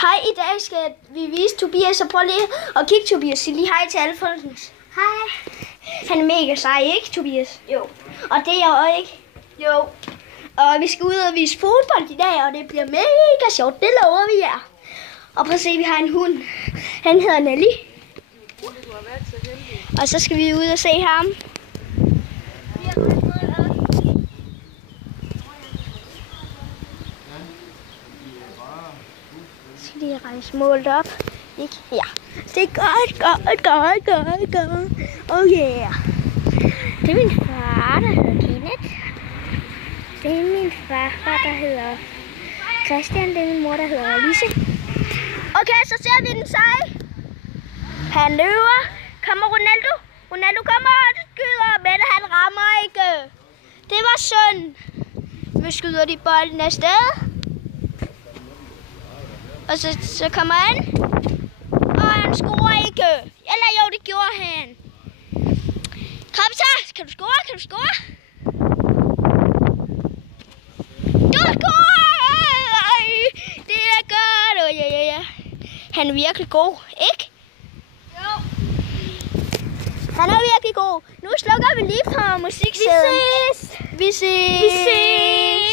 Hej, i dag skal vi vise Tobias, så prøv lige at kigge Tobias. Sig lige hej til alle folkens. Hej. Han er mega sej, ikke Tobias? Jo. Og det er jeg også, ikke? Jo. Og vi skal ud og vise fodbold i dag, og det bliver mega sjovt. Det lover vi jer. Og prøv at se, vi har en hund. Han hedder Nelly. Og så skal vi ud og se ham. Skal lige rejse målt op? Ikke? Ja. Det er godt. Oh yeah. Det er min far, der hedder Kenneth. Det er min farfar, der hedder Christian. Det er min mor, der hedder Lise. Okay, så ser vi den seje. Han løber. Kommer Ronaldo. Ronaldo kommer og skyder, men han rammer ikke. Det var synd. Vi skyder de bolden afsted. Og så kommer han. Og han scorer ikke. Eller jo, det gjorde han. Kom så. Kan du score? Du scorer! Det er godt. Ja. Han er virkelig god, ikke? Jo. Han er virkelig god. Nu slukker vi lige for musiksæden. Vi ses.